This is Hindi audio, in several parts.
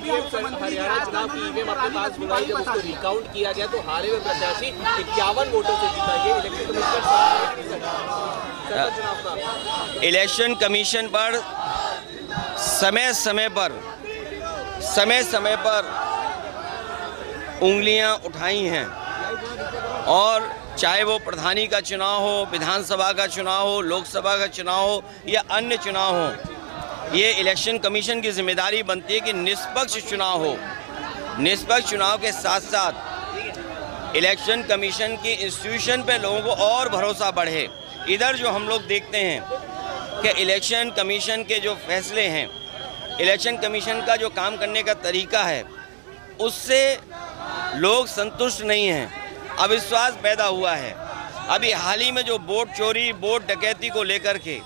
हरियाणा चुनाव की ईवीएम अपने पास बुलाई, जब उसको रिकाउंट किया गया तो हारे हुए प्रत्याशी 51 वोटों से जीता। ये इलेक्शन कमीशन पर समय समय पर उंगलियां उठाई हैं, और चाहे वो प्रधानी का चुनाव हो, विधानसभा का चुनाव हो, लोकसभा का चुनाव हो या अन्य चुनाव हो, ये इलेक्शन कमीशन की जिम्मेदारी बनती है कि निष्पक्ष चुनाव हो। निष्पक्ष चुनाव के साथ साथ इलेक्शन कमीशन की इंस्टीट्यूशन पे लोगों को और भरोसा बढ़े। इधर जो हम लोग देखते हैं कि इलेक्शन कमीशन के जो फैसले हैं, इलेक्शन कमीशन का जो काम करने का तरीका है, उससे लोग संतुष्ट नहीं हैं, अविश्वास पैदा हुआ है। अभी हाल ही में जो वोट चोरी, वोट डकैती को लेकर के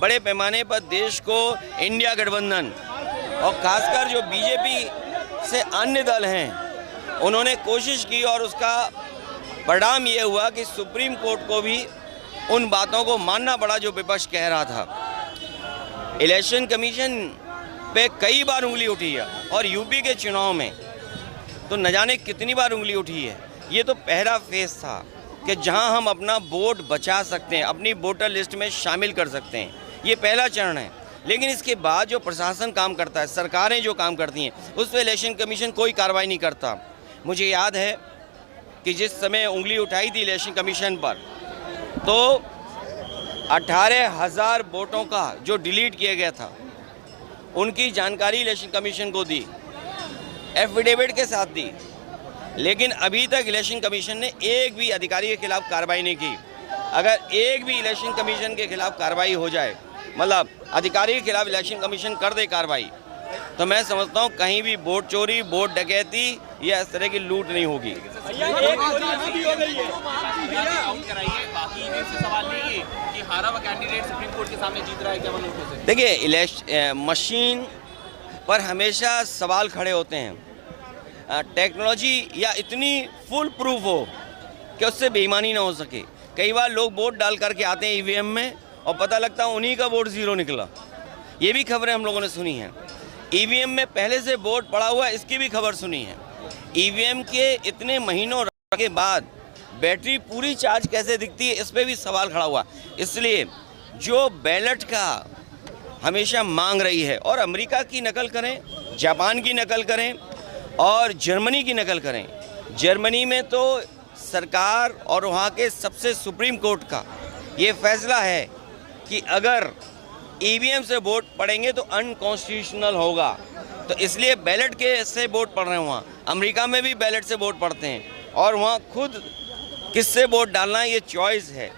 बड़े पैमाने पर देश को इंडिया गठबंधन और खासकर जो बीजेपी से अन्य दल हैं, उन्होंने कोशिश की और उसका परिणाम ये हुआ कि सुप्रीम कोर्ट को भी उन बातों को मानना पड़ा जो विपक्ष कह रहा था। इलेक्शन कमीशन पे कई बार उंगली उठी है, और यूपी के चुनाव में तो न जाने कितनी बार उंगली उठी है। ये तो पहला फेज था कि जहां हम अपना वोट बचा सकते हैं, अपनी वोटर लिस्ट में शामिल कर सकते हैं, ये पहला चरण है। लेकिन इसके बाद जो प्रशासन काम करता है, सरकारें जो काम करती हैं, उस पर इलेक्शन कमीशन कोई कार्रवाई नहीं करता। मुझे याद है कि जिस समय उंगली उठाई थी इलेक्शन कमीशन पर, तो 18,000 वोटों का जो डिलीट किया गया था, उनकी जानकारी इलेक्शन कमीशन को दी, एफिडेविट के साथ दी। लेकिन अभी तक इलेक्शन कमीशन ने एक भी अधिकारी के खिलाफ कार्रवाई नहीं की। अगर एक भी इलेक्शन कमीशन के खिलाफ कार्रवाई हो जाए, मतलब अधिकारी के खिलाफ इलेक्शन कमीशन कर दे कार्रवाई, तो मैं समझता हूँ कहीं भी वोट चोरी, वोट डकैती या इस तरह की लूट नहीं होगी। देखिए, इलेक्शन मशीन पर हमेशा सवाल खड़े होते हैं। टेक्नोलॉजी या इतनी फुल प्रूफ हो कि उससे बेईमानी ना हो सके। कई बार लोग वोट डाल करके आते हैं ईवीएम में, और पता लगता है उन्हीं का वोट ज़ीरो निकला। ये भी खबरें हम लोगों ने सुनी हैं। ईवीएम में पहले से वोट पड़ा हुआ, इसकी भी खबर सुनी है। ईवीएम के इतने महीनों के बाद बैटरी पूरी चार्ज कैसे दिखती है, इस पर भी सवाल खड़ा हुआ। इसलिए जो बैलेट का हमेशा मांग रही है, और अमेरिका की नकल करें, जापान की नकल करें और जर्मनी की नकल करें। जर्मनी में तो सरकार और वहाँ के सबसे सुप्रीम कोर्ट का ये फैसला है कि अगर ईवीएम से वोट पड़ेंगे तो अनकॉन्स्टिट्यूशनल होगा। तो इसलिए बैलेट के से वोट पड़ रहे हैं वहाँ। अमेरिका में भी बैलेट से वोट पड़ते हैं, और वहाँ खुद किससे वोट डालना ये चॉइस है।